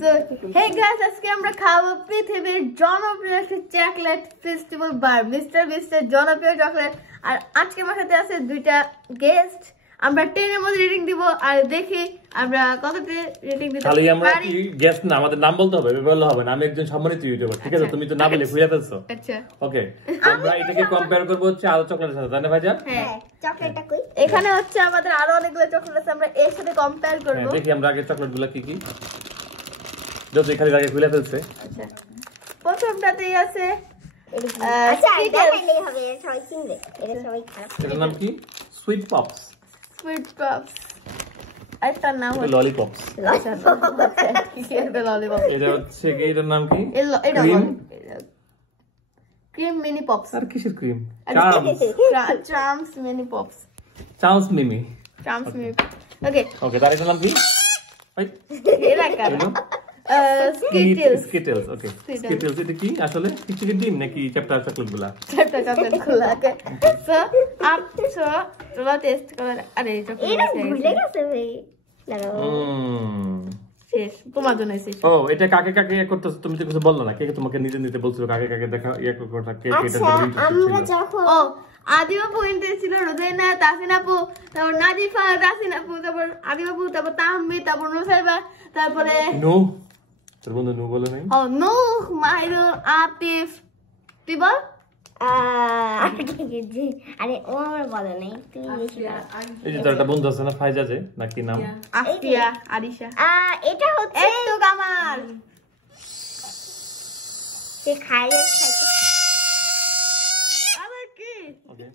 So, hey guys, আজকে আমরা খাবো পৃথিবীর জনপ্রিয় একটা চকলেট ফেস্টিভ্যাল বার মিস্টার বিস্টের জনপ্রিয় চকলেট। আর আজকে আমার সাথে আছে দুইটা গেস্ট। আমরা 10 এর মধ্যে রেটিং দিব আর দেখি আমরা কততে রেটিং দিতে পারি। খালি আমরা কি গেস্ট না, আমাদের নাম বলতে হবে, বললে হবে না। আমি একজন সম্মানিত ইউটিউবার, ঠিক আছে? তুমি তো না বলে ভুলে ফেলছো। আচ্ছা ওকে, আমরা এটাকে কম্পেয়ার করব হচ্ছে আরো চকলেটের সাথে, তাই না ভাইজান? হ্যাঁ, চকলেটটা কই? এখানে হচ্ছে আমাদের আরো অনেকগুলো চকলেট আছে, আমরা এর সাথে কম্পেয়ার করব। দেখি আমরা আগে চকলেটগুলো কি কি। যদি খালি আগে ভুলে ফেলছে। আচ্ছা, প্রথমটাতেই আছে আচ্ছা দেখাইলেই হবে, সবাই চিনবে। এটা সবাই খারাপ। এটার নাম কি? Sweet pops. Sweet pops. আইটা নাম হলো ললিপপস। আচ্ছা, কি এটা ললিপপ? এটা হচ্ছে কি, এটার নাম কি? এটা ক্রিম মিনি পপস। আর কিসের cream? Chums mini pops. Chums মিমি। Chums mini. ওকে ওকে, তার এটার নাম কি? ভাই এটা কার? স্কিটলস। স্কিটলস। ওকে, স্কিটলস এটা কি আসলে? কিছু ডিম নাকি চ্যাপ্টার চকলেটগুলা? চ্যাপ্টার চকলেটগুলা। ওকে, সো তোমরা টেস্ট করো। আরে এটা ভুলে গেছে ভাই। শেষ তোমার জন্য শেষ। ও, এটা কাকে কাকে করতেছ? তুমি তো কিছু বললো না। কে তোমাকে নিজে নিতে বলছিল? কাকে কাকে দেখা কথা কে এটা বলি? আমরা যখন আদিবাপু ছিল, রোজাইনা, তাসিন আপু, তারপর নাজিফা, তাসিন আপু, তারপর আদিবাপু, তারপর তাহমি, তারপর নুসাইবা, তারপরে নু। তোর বন্ধু নু বলে নাই? নূহ, মাহিরুল, আতিফ। তুই বল। আরে ও আমার বলে নাই, তুমি বেশি বলো। এই যে তোর একটা বন্ধু আছে না, ফাইজা, যে নাকি নাম? আসফিয়া, আরিশা। এটা হচ্ছে একটু কামাল। সে খাইয়ে খাইতে। আবার কি? ওকে,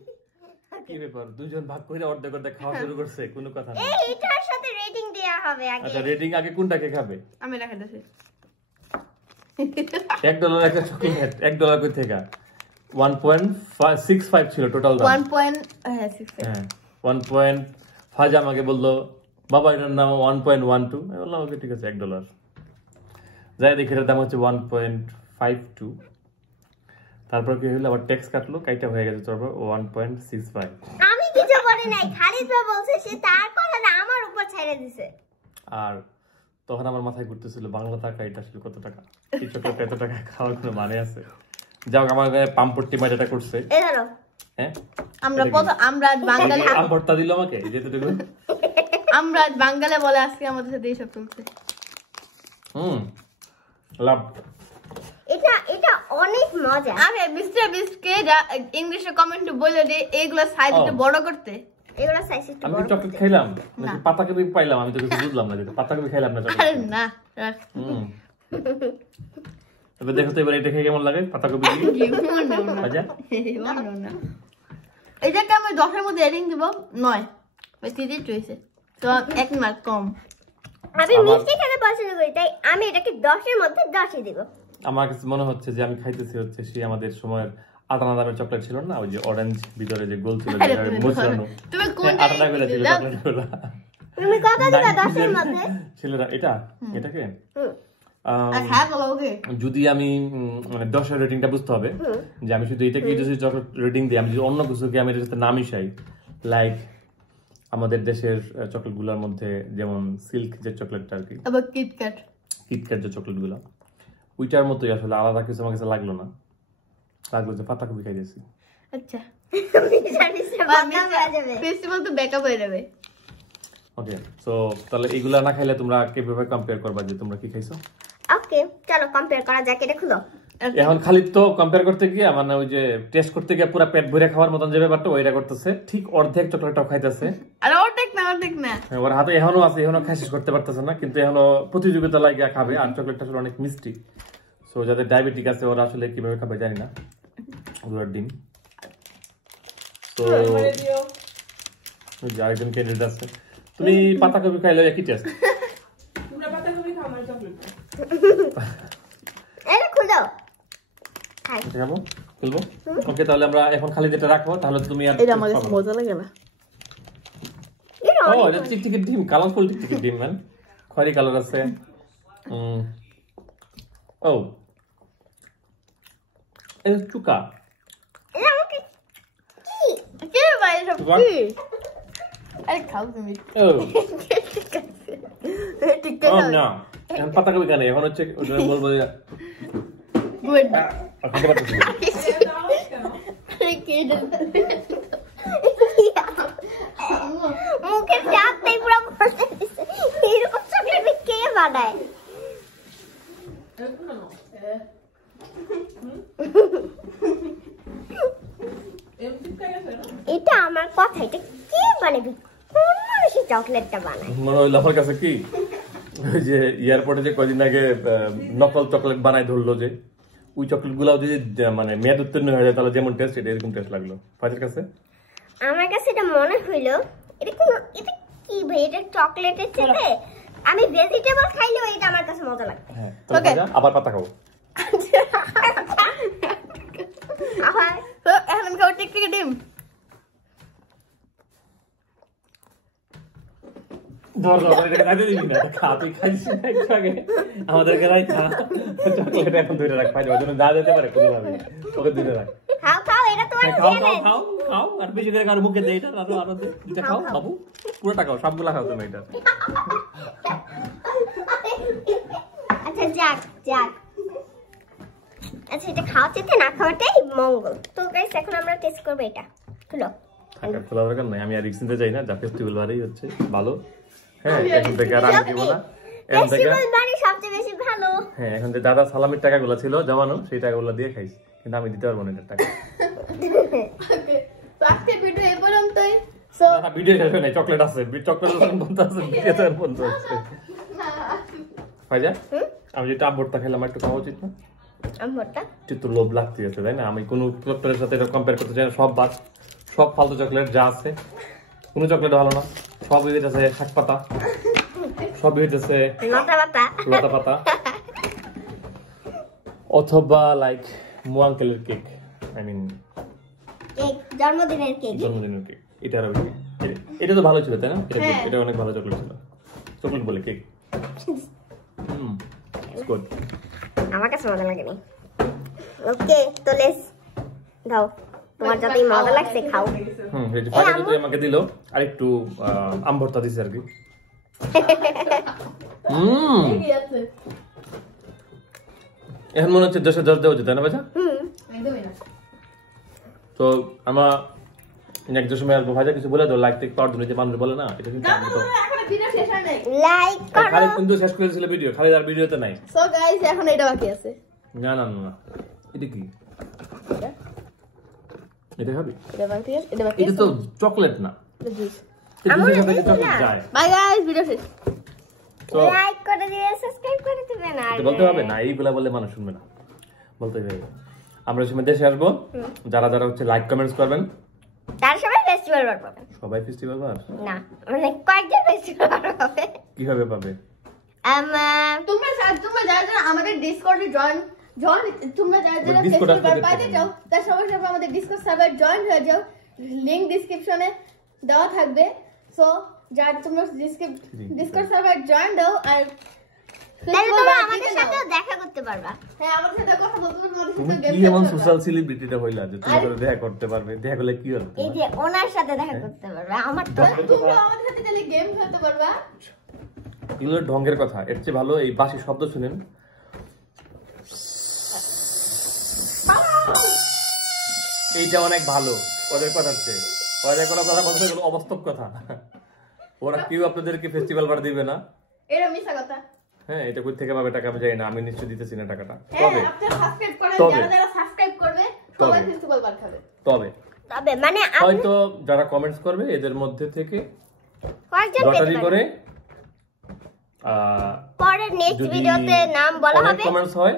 কি ব্যাপার? দুজন ভাগ করে অর্ধেক অর্ধেক খাওয়া শুরু করছে, কোনো কথা না। এটার সাথে রেটিং দেয়া হবে আগে। আচ্ছা, রেটিং আগে কোনটাকে খাবে? আমি রাখা দেছি। $1 একটা চকলেট, $1 কই থেকে? 1.65 ছিল টোটাল দাম। 1.5 আমাকে বললো বাবা এটার নাম 1.12। আমি বললাম ওকে ঠিক আছে, $1। যাই দেখি এটার দাম হচ্ছে 1.52। তারপর কি হলো, আবার ট্যাক্স কাটলো, কাইটা হয়ে গেছে তারপর 1.65। আমি কিছু বলি নাই, খালিদ ভাই বলছে, সে তার কথাটা আমার উপর ছেড়ে দিছে। আর তখন আমার মাথায় ঘুরতেছিল বাংলা টাকা এটা আসলে কত টাকা, এই চকলেট এত টাকা খাওয়ার কোনো মানে আছে? যাও, আমার পাম্পটি মাইটা করছে। এই ধরো, হ্যাঁ, আমরা বাঙালি আমপটটা দিল আমাকে, যেতে দেব। আমরা বাঙালি বলে আজকে আমাদের সাথে এইসব চলছে। লাভ। এটা অনেক মজা। আরে মিস্টার বিস্টকে ইংলিশে কমেন্টে বলে যে এইগুলা সাইজ একটু বড় করতে। এগুলা সাইজ একটু আমি বড়। চকলেট খাইলাম নাকি পাতাকপি পাইলাম? আমি তো কিছু বুঝলাম না, যে পাতাকপি খাইলাম না চকলেট। আরে না, রাখ। তবে দেখো তো এবার এটা খেয়ে কেমন লাগে, পাতাকপি দিয়ে। আচ্ছা, এটাকে আমি 10 এর মধ্যে রেটিং দেব 9। বেশি দিতে হইছে, তো 1 মার্ক কম। আমি মিষ্টি খেতে পছন্দ করি, তাই আমি এটাকে 10 এর মধ্যে 10ই দেব। আমার কাছে মনে হচ্ছে যে আমি খাইতেছি হচ্ছে সেই আমাদের সময়ের 58 দামের চকলেট ছিল না, ওই যে অরেঞ্জ ভিতরে যে গোল ছিল, মোছানো। তুমি কোন 58 করে ছিল চকলেটগুলো। তুমি কত দিবা 10 এর মধ্যে? ছিল না এটাকে যদি আমি মানে 10 এর রেটিংটা বুঝতে হবে যে আমি শুধু এটাকে যদি চকলেট রেটিং দিই, আমি যদি অন্য কিছুকে আমি এটার সাথে না মিশাই, লাইক আমাদের দেশের চকলেটগুলোর মধ্যে যেমন সিল্ক যে চকলেটটা আর কি, আবার কিটক্যাট যে চকলেটগুলো, ওইটার মতোই আসলে আলাদা কিছু আমার কাছে লাগলো না, লাগলো যে পাতাকপি খাই দিয়েছি। আচ্ছা, যাবে ফেস্টিভ্যাল তো ব্যাকআপ হয়ে যাবে। ওকে, সো তাহলে এইগুলা না খাইলে তোমরা কিভাবে কম্পেয়ার করবা যে তোমরা কি খাইছো? ওকে, চলো কম্পেয়ার করা যাক। এটা খুলো। এখন খালি তো কম্পেয়ার করতে গিয়ে মানে ওই যে টেস্ট করতে গিয়ে পুরো পেট ভরে খাওয়ার মতন যে ব্যাপারটা ওইটা করতেছে, ঠিক অর্ধেক চকলেটটাও খাইতেছে। আরে অর্ধেক না ওর হাতে এখনো আছে, এখনো খাই শেষ করতে পারতেছে না, কিন্তু এখনো প্রতিযোগিতা লাগিয়ে খাবে। আর চকলেটটা আসলে অনেক মিষ্টি, সো যাদের ডায়াবেটিক আছে ওরা আসলে কিভাবে খাবে জানি না, ওগুলোর ডিম। তো আরেকজন ক্যান্ডিডেট আছে, তুমি পাতাকপি খাইলে একই টেস্ট। এটা খুলো। খাবো, খুলবো। ওকে, তাহলে আমরা এখন খালি যেটা রাখবো, তাহলে তুমি আর এটা আমাদের মজা লাগে না। ও, এটা টিকটিকি ডিম, কালারফুল টিকটিকি ডিম, ম্যান, খয়েরি কালার আছে। ও, এটা চুকা। এটা আমাকে কি ভাই সব কি? আরে খাও তুমি। ও, টিকটক ও না, এখন পাতা কবি কেন এখন হচ্ছে বলবো যে গুড খেতে পারতেছি না। মুখের চাপটাই পুরো ভরে দিছে। এরকম চকলেট কে বানায়? এটা আমার কথা, এটা কে বানাবে? কোন মানুষই চকলেটটা বানায়? মনে হইলো আমার কাছে কি ওই যে এয়ারপোর্টে যে কদিন আগে নকল চকলেট বানাই ধরলো যে ওই চকলেট গুলাও যদি মানে মেয়াদ উত্তীর্ণ হয়ে যায় তাহলে যেমন টেস্ট এটা এরকম টেস্ট লাগলো ফাজের কাছে। আমার কাছে এটা মনে হইলো এটা কি ভাই, এটা চকলেটের চেয়ে আমি ভেজিটেবল খাইলেও এটা আমার কাছে মজা লাগবে। হ্যাঁ আবার পাতা খাবো। আবার তো এখন আমি খাবো টিকটিকি ডিম। ধর এটা খাইতে দিবি না, খা তুই খাইছিস না একটু আগে আমাদেরকে রাই খা চকলেট এখন ধরে রাখ ফাইজ ওজন যা যেতে পারে কোনো ভাবে ওকে ধরে রাখ। খাও এটা তোমার খাও চ্যালেঞ্জ। খাও খাও আর বেশি করে আর মুখে দে এটা আরো দুটা খাও বাবু পুরোটা খাও সবগুলা খাও তুমি এটা। আচ্ছা যাক আচ্ছা, এটা খাওয়া চেতে না খাওয়াটাই মঙ্গল। তো গাইস এখন আমরা টেস্ট করবো এটা। খুলো। থাকার খোলা দরকার নাই, আমি আর রিক্স নিতে চাই না, যা ফেস্টিভ্যাল বারেই হচ্ছে ভালো। হ্যাঁ এখন থেকে আর আমি দিব না, এখন থেকে ফেস্টিভ্যাল বাড়ি সবচেয়ে বেশি ভালো। হ্যাঁ এখন যে দাদা সালামির টাকাগুলো ছিল জমানো সেই টাকাগুলো দিয়ে খাইস, কিন্তু আমি দিতে পারবো না এটার টাকা। তো আজকে ভিডিও এই পর্যন্তই। সো ভিডিও শেষ হয় নাই, চকলেট আছে, চকলেট বন্ধ আছে, ভিডিও বন্ধ আছে। ফাইজা আমি যেটা আমভর্তা খেলাম একটু খাওয়া উচিত না? আমভর্তা একটু তো লোভ লাগতে আছে তাই না? আমি কোনো চকলেটের সাথে এটা কম্পেয়ার করতে চাই না, সব বাদ, সব ফালতু চকলেট যা আছে কোনো চকলেট ভালো না, সব হইতেছে শাক পাতা, সব হইতেছে লতা পাতা অথবা লাইক মু আঙ্কেলের কেক, আই মিন কেক, জন্মদিনের কেক। জন্মদিনের কেক। এটা তো ভালো ছিল তাই না? এটা অনেক ভালো চকলেট ছিল, চকলেট বলে কেক। গুড, আমার কাছে মজা লাগেনি। ওকে তো লেটস দাও, তোমার যতই মজা লাগছে খাও। এই যে ফাইজা যদি আমাকে দিল আর একটু আম ভর্তা দিছে আর কি। কি আছে? এখন মনে হচ্ছে 10 দেওয়া যেত না বাজা? একদমই না। তো আমরা নেক্সট সময় আসবো। ভাইজা কিছু বলে দাও লাইক টেক পাওয়ার জন্য, যে মানুষ বলে না এটা কিন্তু আমি তো এখন ভিডিও শেষ হয় নাই। লাইক করো। খালি কিন্তু শেষ করে দিয়েছিল ভিডিও, খালি আর ভিডিওতে নাই। সো গাইস এখন এটা বাকি আছে। না না না এটা কি? এটা খাবি? এটা বাকি আছে, এটা বাকি এটা আছে। তো চকলেট না, এটা জুস। এটা জুসের সাথে চকলেট যায়। বাই গাইস, ভিডিও শেষ। তো লাইক করে দিয়ে সাবস্ক্রাইব করে দিবেন। আর এটা বলতে হবে না, এইগুলা বলে মানুষ শুনবে না, বলতে হবে। আমরা ওই সময় দেশে আসবো, যারা যারা হচ্ছে লাইক কমেন্টস করবেন তার সবাই ফেস্টিভ্যাল বার পাবে সবাই ফেস্টিভ্যাল বার। না, মানে কয়েকজন ফেস্টিভ্যাল বার পাবে। কিভাবে পাবে? তোমরা যারা যারা আমাদের ডিসকর্ডে জয়েন তোমরা যারা যারা Discord ফেস্টিভ্যাল আসলে পাইতে দেখতে চাও তার সবাই সবাই আমাদের ডিসকর্ড সার্ভার জয়েন হয়ে যাও, লিংক ডেসক্রিপশনে দেওয়া থাকবে। সো যারা তোমরা ডিসকর্ড সার্ভার জয়েন দাও আর তাহলে তোমরা আমাদের সাথেও দেখা করতে পারবা। হ্যাঁ আমাদের সাথে কথা বলতে পারবে, আমাদের তুমি সাথে কি এমন সোশ্যাল সেলিব্রিটিটা হইলা যে তুমি করে দেখা করতে পারবে? দেখা করলে কি হবে? এই যে ওনার সাথে দেখা করতে পারবা, আমার তো তোমরা আমাদের সাথে তাহলে গেম খেলতে পারবা। এগুলো ঢঙ্গের কথা, এর চেয়ে ভালো এই বাসি শব্দ শুনেন। এইটা অনেক ভালো ওদের কথা, ওদের কোনো কথা বলতে গেলে অবাস্তব কথা। ওরা কেউ আপনাদেরকে ফেস্টিভ্যাল বার দিবে না, এটা মিছা কথা। হ্যাঁ এটা কই থেকে পাবে টাকা আমি জানি না, আমি নিশ্চয় দিতেছি না টাকাটা। হ্যাঁ তবে আপনারা সাবস্ক্রাইব করেন, তবে যারা যারা সাবস্ক্রাইব করবে সবাই ফেস্টিভ্যাল বার খাবে। তবে তবে মানে হয়তো যারা কমেন্টস করবে এদের মধ্যে থেকে কয়েকজন লটারি করে পরের নেক্সট ভিডিওতে নাম বলা অনেক হবে। কমেন্টস হয়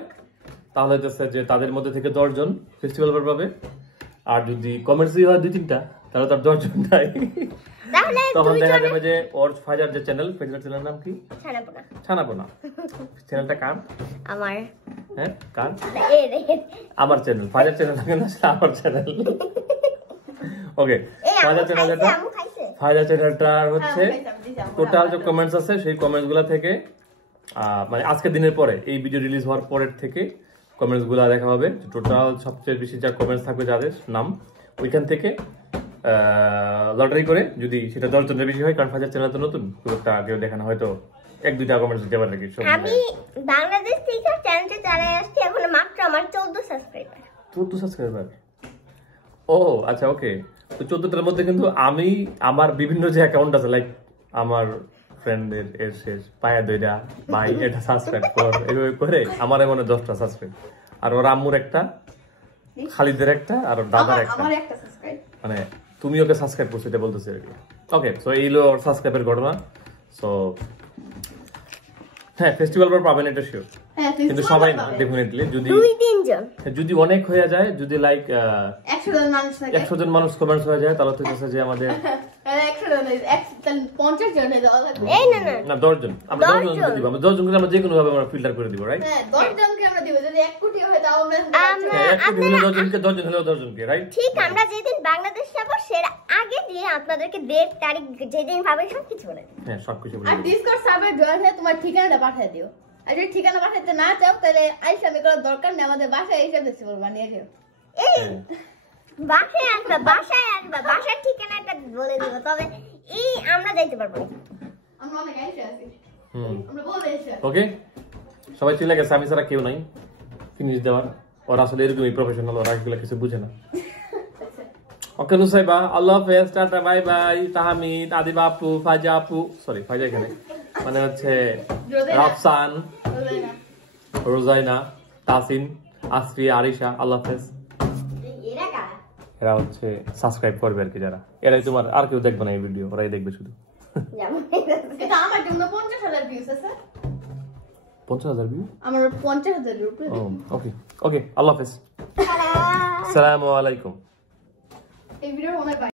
তাহলে হচ্ছে যে তাদের মধ্যে থেকে 10 জন ফেস্টিভ্যাল বার পাবে, আর যদি কমেন্টসই হয় 2-3টা তাহলে তার 10 জন নাই। তাহলে তখন দেখা যাবে যে ওর ফাজার যে চ্যানেল, ফাজার চ্যানেলের নাম কি? ছানাপোনা। ছানাপোনা। চ্যানেলটা কার? আমার হ্যাঁ কার? এর আমার চ্যানেল, ফাজার চ্যানেল না, আমার চ্যানেল। ওকে ফাজার চ্যানেল যেটা, আমু খাইছে। ফাজার চ্যানেলটা হচ্ছে হ্যাঁ, টোটাল যে কমেন্টস আছে সেই কমেন্টস গুলা থেকে মানে আজকের দিনের পরে এই ভিডিও রিলিজ হওয়ার পরের থেকে কমেন্টস গুলা দেখা হবে। টোটাল সবচেয়ে বেশি যা কমেন্টস থাকবে যাদের নাম, ওইখান থেকে লটারি করে যদি সেটা 10 জনের বেশি হয়, কারণ ফাজার চ্যানেল তো নতুন, খুব একটা কেউ দেখানো হয়তো এক দুইটা কমেন্টস দিতে পারলে কি সব আমি বাংলাদেশ থেকে চ্যানেলটা চালিয়ে আসছি, এখন মাত্র আমার 14 সাবস্ক্রাইবার। 14 সাবস্ক্রাইবার। ও আচ্ছা, ওকে। তো 14টার মধ্যে কিন্তু আমি আমার বিভিন্ন যে অ্যাকাউন্ট আছে, লাইক আমার ফ্রেন্ডদের এর শেষ পায়া দইরা ভাই এটা সাবস্ক্রাইব কর, এইভাবে করে আমার মনে 10টা সাবস্ক্রাইব, আর ওর আম্মুর একটা, খালিদের একটা, আর ওর দাদার একটা। আমার একটা সাবস্ক্রাইব, মানে তুমি ওকে সাবস্ক্রাইব করছো এটা বলতেছে আর কি। ওকে, সো এই হলো ওর সাবস্ক্রাইবের ঘটনা। সো হ্যাঁ, ফেস্টিভ্যাল পর পাবেন এটা শিওর, হ্যাঁ কিন্তু সবাই না, ডেফিনেটলি। যদি 2-3 জন, যদি অনেক হয়ে যায়, যদি লাইক 100 জন মানুষ থাকে, 100 জন মানুষ কমেন্টস হয়ে যায়, তাহলে তো হচ্ছে যে আমাদের 100 জন 50 জন দেওয়া লাগবে। এই না না না 10 জন, আমরা 10 জন দিব, আমরা 10 জনকে আমরা যে কোনো ভাবে আমরা ফিল্টার করে দিব, রাইট? হ্যাঁ 10 জনকে আমরা দিব, যদি 1 কোটি হয় তাও আমরা হ্যাঁ, এক কোটি হলে 10 জনকে, 10 জন হলে 10 জনকে, রাইট? ঠিক। আমরা যেদিন বাংলাদেশ যাব সের আগে দিয়ে আপনাদেরকে ডেট তারিখ যেদিন পাবেন সব কিছু বলে দিই। হ্যাঁ, সবকিছু বলে আর দিব। ডিসকর্ড সার্ভার জয়েন হয়ে তোমার ঠিকানাটা পাঠিয়ে দিও। আর যদি ঠিকানা পাঠাতে না চাও তাহলে আইসামি করার দরকার নেই, আমাদের বাসায় এসে ফেস্টিভ্যাল বানিয়ে দিও। এই হ্যাঁ। বাসায় আসবা, বাসার ঠিকানাটা বলে দিব, তবে এই আমরা যাইতে পারবো না। আমরা অনেক আইসে আছি, হুম, আমরা বলে এসে ওকে। সবাই চলে গেছে, আমি ছাড়া কেউ নাই ফিনিশ দেওয়ার। ওরা আসলে এরকমই প্রফেশনাল, ওরা এগুলো কিছু বুঝে না। ওকে নুসাইবা, আল্লাহ হাফেজ, tata, bye bye. Tahmid, Adiba আপু, ফাইজা আপু, সরি ফাইজা এখানে মানে হচ্ছে রাফসান, রোজাইনা, তাসিন, আসরি, আরিশা, আল্লাহ হাফেজ। এরা কারা? এরা হচ্ছে সাবস্ক্রাইব করবে আর কি যারা, এরাই তোমার, আর কেউ দেখবে না এই ভিডিও, ওরাই দেখবে শুধু। যেমন এটা আমার জন্য 50,000 ভিউজ আছে, 50,000 ভিউ। আমার 50,000 এর উপরে। ওকে ওকে, আল্লাহ হাফেজ, আসসালামু আলাইকুম। এই ভিডিও অনেক